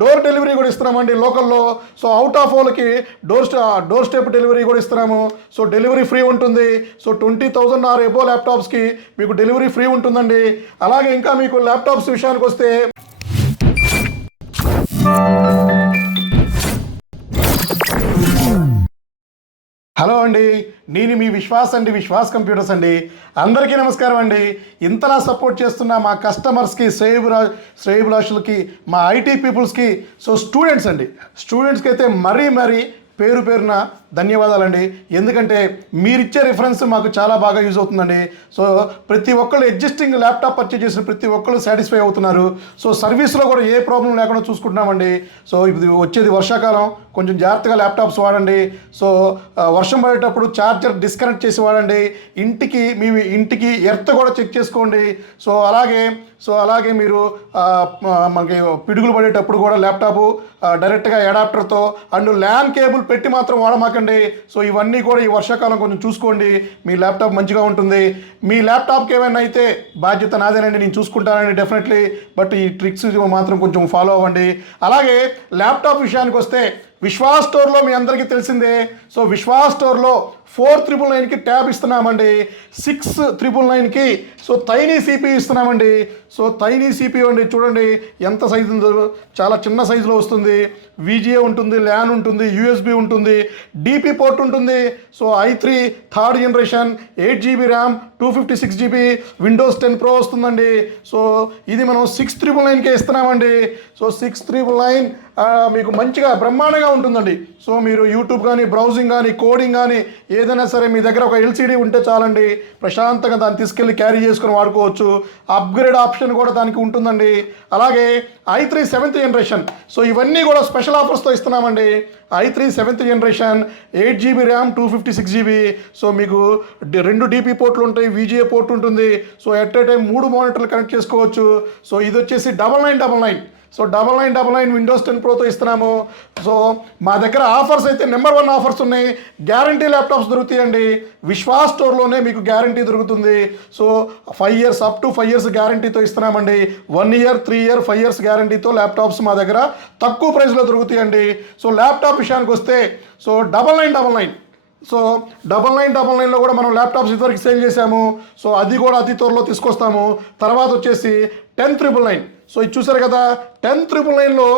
Door delivery కూడా ఇస్తున్నామండి లోకల్లో. సో అవుట్ ఆఫ్ వాళ్ళకి డోర్ స్టెప్ డెలివరీ కూడా ఇస్తున్నాము. సో డెలివరీ ఫ్రీ ఉంటుంది. సో 20,000 ఆర్ ఎబో ల్యాప్టాప్స్కి మీకు డెలివరీ ఫ్రీ ఉంటుందండి. అలాగే ఇంకా మీకు ల్యాప్టాప్స్ విషయానికి వస్తే హలో అండి, నేను మీ విశ్వాస్ కంప్యూటర్స్ అండి. అందరికీ నమస్కారం అండి. ఇంతలా సపోర్ట్ చేస్తున్న మా కస్టమర్స్కి, శ్రేయభిలాషులకి, మా ఐటీ పీపుల్స్కి, సో స్టూడెంట్స్కి అయితే మరీ పేరున ధన్యవాదాలండి. ఎందుకంటే మీరిచ్చే రిఫరెన్స్ మాకు చాలా బాగా యూజ్ అవుతుందండి. సో ప్రతి ఒక్కళ్ళు ఎగ్జిస్టింగ్ ల్యాప్టాప్ పర్చేజ్ చేసిన ప్రతి ఒక్కళ్ళు సాటిస్ఫై అవుతున్నారు. సో సర్వీస్లో కూడా ఏ ప్రాబ్లం లేకుండా చూసుకుంటున్నామండి. సో ఇది వచ్చేది వర్షాకాలం, కొంచెం జాగ్రత్తగా ల్యాప్టాప్స్ వాడండి. సో వర్షం పడేటప్పుడు ఛార్జర్ డిస్కనెక్ట్ చేసి వాడండి. మీ ఇంటికి ఎర్త్ కూడా చెక్ చేసుకోండి. సో అలాగే మీరు మనకి పిడుగులు పడేటప్పుడు కూడా ల్యాప్టాప్ డైరెక్ట్గా అడాప్టర్తో అండ్ ల్యాన్ కేబుల్ పెట్టి మాత్రం వాడమాకండి. సో ఇవన్నీ కూడా ఈ వర్షాకాలం కొంచెం చూసుకోండి. మీ ల్యాప్టాప్ మంచిగా ఉంటుంది. మీ ల్యాప్టాప్కి ఏమైనా అయితే బాధ్యత నాదేనండి, నేను చూసుకుంటానండి డెఫినెట్లీ. బట్ ఈ ట్రిక్స్ మాత్రం కొంచెం ఫాలో అవ్వండి. అలాగే ల్యాప్టాప్ విషయానికి వస్తే విశ్వాస్ స్టోర్లో మీ అందరికీ తెలిసిందే. సో విశ్వాస్ స్టోర్లో 4,999కి ట్యాబ్ ఇస్తున్నామండి. 6,999కి సో టైనీ సిపియు ఇస్తున్నామండి. సో టైనీ సిపియు అండి, చూడండి ఎంత సైజు ఉందో, చాలా చిన్న సైజులో వస్తుంది. VGA ఉంటుంది, ల్యాన్ ఉంటుంది, USB ఉంటుంది, DP పోర్ట్ ఉంటుంది. So i3 third generation, 8GB RAM, 256GB, Windows 10 Pro వస్తుందండి. సో ఇది మనం 6,999కే ఇస్తున్నామండి. సో 6,999 మీకు మంచిగా బ్రహ్మాండంగా ఉంటుందండి. సో మీరు యూట్యూబ్ కానీ, బ్రౌజింగ్ కానీ, కోడింగ్ కానీ ఏదైనా సరే మీ దగ్గర ఒక LCD ఉంటే చాలండి, ప్రశాంతంగా దాన్ని తీసుకెళ్ళి క్యారీ చేసుకొని వాడుకోవచ్చు. అప్గ్రేడ్ ఆప్షన్ కూడా దానికి ఉంటుందండి. అలాగే i3 7th జనరేషన్, సో ఇవన్నీ కూడా స్పెషల్ ఆఫర్స్తో ఇస్తున్నామండి. i3 7th generation, 8GB RAM, 256GB. So మీకు 2 DP పోర్ట్లు ఉంటాయి, VGA పోర్ట్ ఉంటుంది. సో ఎట్ ఏ టైం 3 మానిటర్లు కనెక్ట్ చేసుకోవచ్చు. సో ఇది వచ్చేసి 9999. సో 9999 Windows 10 Proతో ఇస్తున్నాము. సో మా దగ్గర ఆఫర్స్ అయితే నెంబర్ 1 ఆఫర్స్ ఉన్నాయి. గ్యారంటీ ల్యాప్టాప్స్ దొరుకుతాయండి. విశ్వాస్ స్టోర్లోనే మీకు గ్యారంటీ దొరుకుతుంది. So 5 years, up to 5 years గ్యారంటీతో ఇస్తున్నామండి. 1 year, 3 year, 5 years గ్యారంటీతో ల్యాప్టాప్స్ మా దగ్గర తక్కువ ప్రైస్లో దొరుకుతాయండి. సో ల్యాప్టాప్ విషయానికి వస్తే సో 9999. సో 9999లో కూడా మనం ల్యాప్టాప్స్ ఇదివరకు సేల్ చేసాము. సో అది కూడా అతి త్వరలో తీసుకొస్తాము. తర్వాత వచ్చేసి 10,999. సో ఇది చూసారు కదా, 10,999లో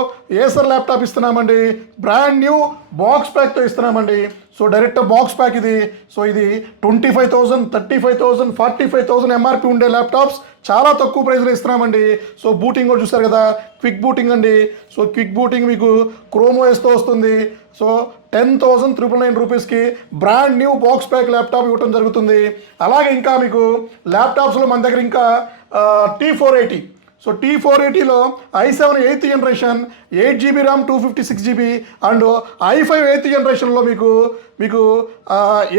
ఏసర్ ల్యాప్టాప్ ఇస్తున్నామండి. బ్రాండ్ న్యూ బాక్స్ ప్యాక్తో ఇస్తున్నామండి. సో డైరెక్ట్ బాక్స్ ప్యాక్ ఇది. సో ఇది 25,000, 35,000, 45,000 MRP ఉండే ల్యాప్టాప్స్ చాలా తక్కువ ప్రైస్లో ఇస్తున్నామండి. సో బూటింగ్ కూడా చూసారు కదా, క్విక్ బూటింగ్ అండి. సో క్విక్ బూటింగ్ మీకు క్రోమ్ OSతో వస్తుంది. సో 10,999 రూపీస్కి brand new box pack laptop ఇవ్వడం జరుగుతుంది. అలాగే ఇంకా మీకు ల్యాప్టాప్స్లో మన దగ్గర ఇంకా T480. సో T480లో i7 8th generation, 8GB RAM, 256GB and i5 8th జనరేషన్లో మీకు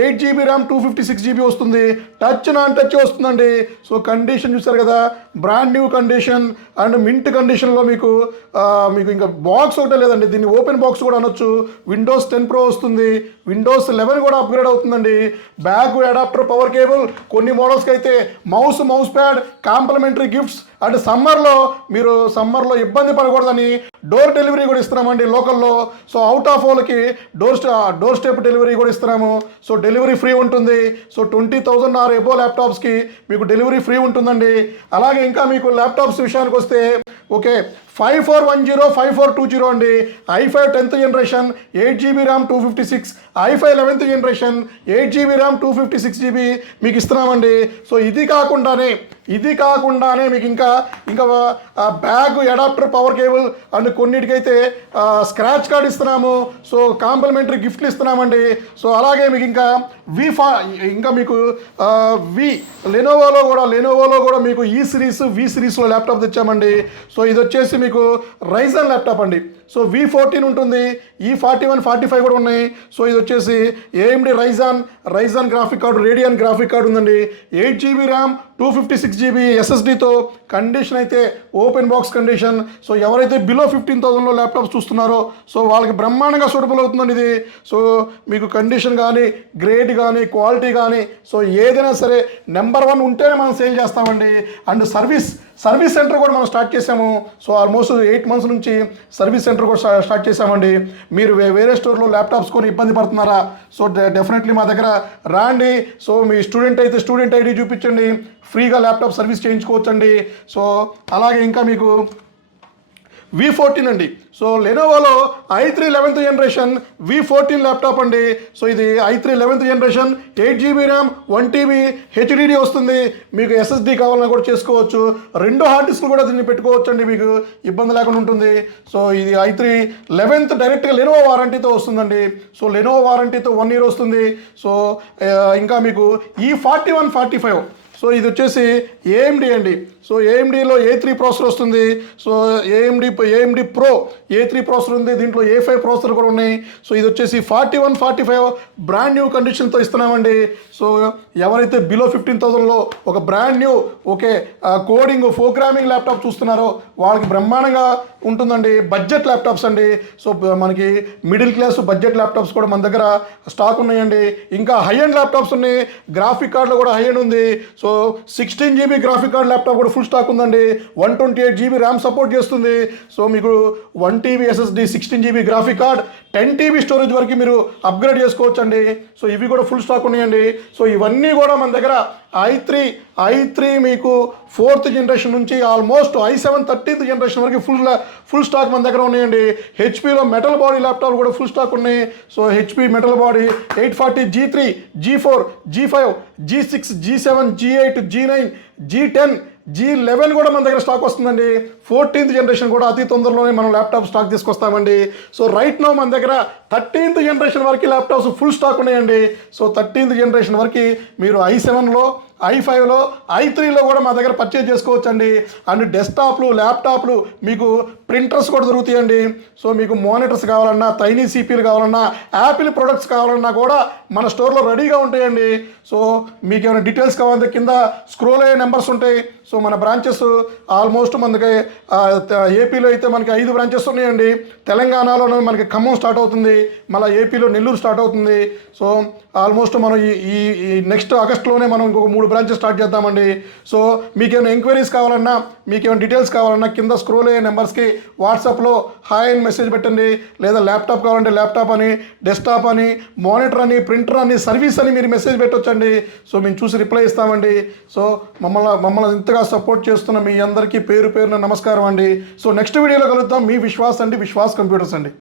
8GB ర్యామ్, 256GB వస్తుంది. టచ్ నాన్ టచ్ వస్తుందండి. సో కండిషన్ చూసారు కదా, brand new condition and mint కండిషన్లో మీకు ఇంకా బాక్స్ ఒకటే లేదండి, దీన్ని ఓపెన్ బాక్స్ కూడా అనొచ్చు. Windows 10 Pro వస్తుంది. Windows 11 కూడా అప్గ్రేడ్ అవుతుందండి. బ్యాక్ అడాప్టర్, పవర్ కేబుల్, కొన్ని మోడల్స్కి అయితే mouse pad, complementary gifts and సమ్మర్లో ఇబ్బంది పడకూడదని డోర్ డెలివరీ కూడా ఇస్తున్నామండి లోకల్లో. సో అవుట్ ఆఫ్ వాళ్ళకి డోర్ స్టెప్ డెలివరీ కూడా ఇస్తున్నాము. సో డెలివరీ ఫ్రీ ఉంటుంది. సో 20,000 ఆర్ ఎబో ల్యాప్టాప్స్కి మీకు డెలివరీ ఫ్రీ ఉంటుందండి. అలాగే ఇంకా మీకు ల్యాప్టాప్స్ విషయానికి వస్తే ఓకే 5410, 5420 అండి. i5 10th generation, 8GB RAM, 256, i5 11th generation, 8GB RAM, 256GB మీకు ఇస్తున్నామండి. సో ఇది కాకుండానే మీకు ఇంకా bag, adapter, power cable and కొన్నిటికైతే స్క్రాచ్ కార్డ్ ఇస్తున్నాము. సో కాంప్లిమెంటరీ గిఫ్ట్లు ఇస్తున్నామండి. సో అలాగే మీకు ఇంకా లెనోవోలో కూడా మీకు V సిరీస్లో ల్యాప్టాప్ తెచ్చామండి. సో ఇది వచ్చేసి మీకు రైజన్ ల్యాప్టాప్ అండి. సో V14 ఉంటుంది, E41, 45 కూడా ఉన్నాయి. సో ఇది వచ్చేసి AMD Ryzen graphic card, radian graphic card ఉందండి. 8GB ర్యామ్, 256 GB SSDతో కండిషన్ అయితే ఓపెన్ బాక్స్ కండిషన్. సో ఎవరైతే బిలో 15,000లో ల్యాప్టాప్స్ చూస్తున్నారో సో వాళ్ళకి బ్రహ్మాండంగా సూటబుల్ అవుతుందండి ఇది. సో మీకు కండిషన్ కానీ గ్రేడ్ కానీ క్వాలిటీ కానీ సో ఏదైనా సరే నెంబర్ 1 ఉంటేనే మనం సేల్ చేస్తామండి. అండ్ సర్వీస్ సెంటర్ కూడా మనం స్టార్ట్ చేసాము. సో ఆల్మోస్ట్ 8 months నుంచి సర్వీస్ సెంటర్ కూడా స్టార్ట్ చేసామండి. మీరు వేరే స్టోర్లో ల్యాప్టాప్స్ కొని ఇబ్బంది పడుతున్నారా? సో డెఫినెట్లీ మా దగ్గర రాండి. సో మీ స్టూడెంట్ అయితే స్టూడెంట్ ఐడి చూపించండి, ఫ్రీగా ల్యాప్టాప్ సర్వీస్ చేయించుకోవచ్చండి. సో అలాగే ఇంకా మీకు V14 అండి. సో లెనోవోలో i3 11th generation V14 laptop అండి. సో ఇది i3 11th generation 8 GB RAM 1 TB HDD వస్తుంది. మీకు SSD కావాలన్నా కూడా చేసుకోవచ్చు. 2 హార్డ్ డిస్క్లు కూడా దీన్ని పెట్టుకోవచ్చు అండి, మీకు ఇబ్బంది లేకుండా ఉంటుంది. సో ఇది i3 11th డైరెక్ట్గా లెనోవో వారంటీతో వస్తుందండి. సో లెనోవో వారంటీతో 1 year వస్తుంది. సో ఇంకా మీకు E41 45 సో ఇది వచ్చేసి AMD అండి. సో AMDలో A3 ప్రాసెసర్ వస్తుంది. So AMD Pro A3 processor ఉంది, దీంట్లో A5 ప్రాసెసర్ కూడా ఉన్నాయి. సో ఇది వచ్చేసి 41 45 బ్రాండ్ న్యూ కండిషన్తో ఇస్తున్నామండి. సో ఎవరైతే బిలో 15,000లో ఒక brand new coding programming laptop చూస్తున్నారో వాళ్ళకి బ్రహ్మాండంగా ఉంటుందండి. బడ్జెట్ ల్యాప్టాప్స్ అండి. సో మనకి మిడిల్ క్లాస్ బడ్జెట్ ల్యాప్టాప్స్ కూడా మన దగ్గర స్టాక్ ఉన్నాయండి. ఇంకా హై ఎండ్ ల్యాప్టాప్స్ ఉన్నాయి, గ్రాఫిక్ కార్డులో కూడా హై ఎండ్ ఉంది. So 16 GB graphic card laptop కూడా ఫుల్ స్టాక్ ఉందండి. 128 GB ర్యామ్ సపోర్ట్ చేస్తుంది. సో మీకు 1 TB SSD 16 GB graphic card 10 TB storage వరకు మీరు అప్గ్రేడ్ చేసుకోవచ్చు అండి. సో ఇవి కూడా ఫుల్ స్టాక్ ఉన్నాయండి. సో ఇవన్నీ కూడా మన దగ్గర i3 మీకు 4th జనరేషన్ నుంచి ఆల్మోస్ట్ i7 13th జనరేషన్ వరకు ఫుల్ స్టాక్ మన దగ్గర ఉన్నాయండి. హెచ్పిలో మెటల్ బాడీ ల్యాప్టాప్ కూడా ఫుల్ స్టాక్ ఉన్నాయి. So HP metal body 840 G3 G4 G5 G6 G7 G8 G9 G10 G11 కూడా మన దగ్గర స్టాక్ వస్తుందండి. 14th జనరేషన్ కూడా అతి తొందరలోనే మనం ల్యాప్టాప్ స్టాక్ తీసుకొస్తామండి. సో రైట్ నో మన దగ్గర 13th జనరేషన్ వరకు ల్యాప్టాప్స్ ఫుల్ స్టాక్ ఉన్నాయండి. సో 13th జనరేషన్ వరకు మీరు i7లో i5లో i3లో కూడా మా దగ్గర పర్చేజ్ చేసుకోవచ్చండి. అండ్ డెస్క్టాప్లు ల్యాప్టాప్లు మీకు ప్రింటర్స్ కూడా దొరుకుతాయండి. సో మీకు మానిటర్స్ కావాలన్నా టైనీ సిపిలు కావాలన్నా యాపిల్ ప్రొడక్ట్స్ కావాలన్నా కూడా మన స్టోర్లో రెడీగా ఉంటాయండి. సో మీకు ఏమైనా డీటెయిల్స్ కావాలంటే కింద స్క్రోల్ అయ్యే నెంబర్స్ ఉంటాయి. సో మన బ్రాంచెస్ ఆల్మోస్ట్ మనకి ఏపీలో అయితే మనకి 5 బ్రాంచెస్ ఉన్నాయండి. తెలంగాణలో మనకి ఖమ్మం స్టార్ట్ అవుతుంది, మళ్ళీ ఏపీలో నెల్లూరు స్టార్ట్ అవుతుంది. సో ఆల్మోస్ట్ మనం ఈ నెక్స్ట్ ఆగస్ట్లోనే మనం ఇంకొక 3 బ్రాంచెస్ స్టార్ట్ చేద్దామండి. సో మీకు ఏమైనా ఎంక్వైరీస్ కావాలన్నా మీకు ఏమైనా డీటెయిల్స్ కావాలన్నా కింద స్క్రోల్ అయ్యే నెంబర్స్కి వాట్సాప్లో హాయ్ అని మెసేజ్ పెట్టండి. లేదా ల్యాప్టాప్ కావాలంటే ల్యాప్టాప్ అని, డెస్క్టాప్ అని, మానిటర్ అని, ప్రింటర్ అని, సర్వీస్ అని మీరు మెసేజ్ పెట్టొచ్చండి. సో మేము చూసి రిప్లై ఇస్తామండి. సో మమ్మల్ని ఇంతగా సపోర్ట్ చేస్తున్న మీ అందరికీ పేరు పేరున నమస్కారం అండి. సో నెక్స్ట్ వీడియోలో కలుద్దాం. మీ విశ్వాస్ అండి, విశ్వాస్ కంప్యూటర్స్ అండి.